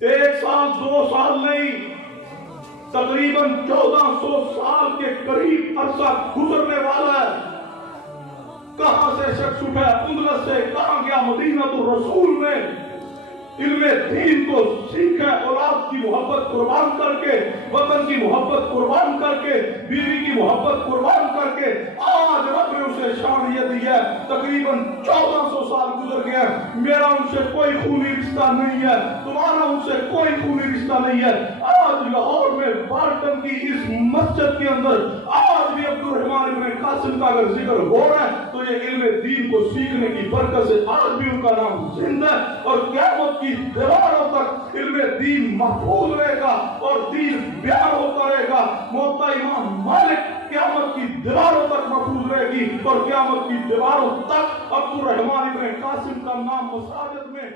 एक साल 2 साल नहीं, तकरीबन 1400 साल के करीब अरसा गुजरने वाला है। कहां से शख्स उठा उंदलस से, कहां गया मदीना तो रसूल में इल्मे दीन को सीखा, औलाद की मोहब्बत कुर्बान करके, वतन की मोहब्बत कुर्बान करके, बीवी की मोहब्बत कुर्बान करके आज रब ने उसे शान ये दी है। तकरीबन 1400 साल गुजर गए, मेरा उनसे कोई खूनी रिश्ता नहीं है, तुम्हारा उनसे कोई खूनी रिश्ता नहीं है। आज लाहौर में बाल्टन की इस मस्जिद के अंदर आज भी अब्दुल रहमान इब्न कासिम का अगर जिक्र हो रहा है तो ये इल्मे दीन को सीखने की बरकत से आज भी उनका नाम जिंदा है और क़यामत की दीवारों तक इल्मे दीन महफूज रहेगा और दीन बयान होता रहेगा। मोहत्ता इमाम मालिक क़यामत की दीवारों तक महफूज रहेगी और क़यामत की दीवारों तक अब्दुल रहमान इब्न कासिम का नाम मसाजिद में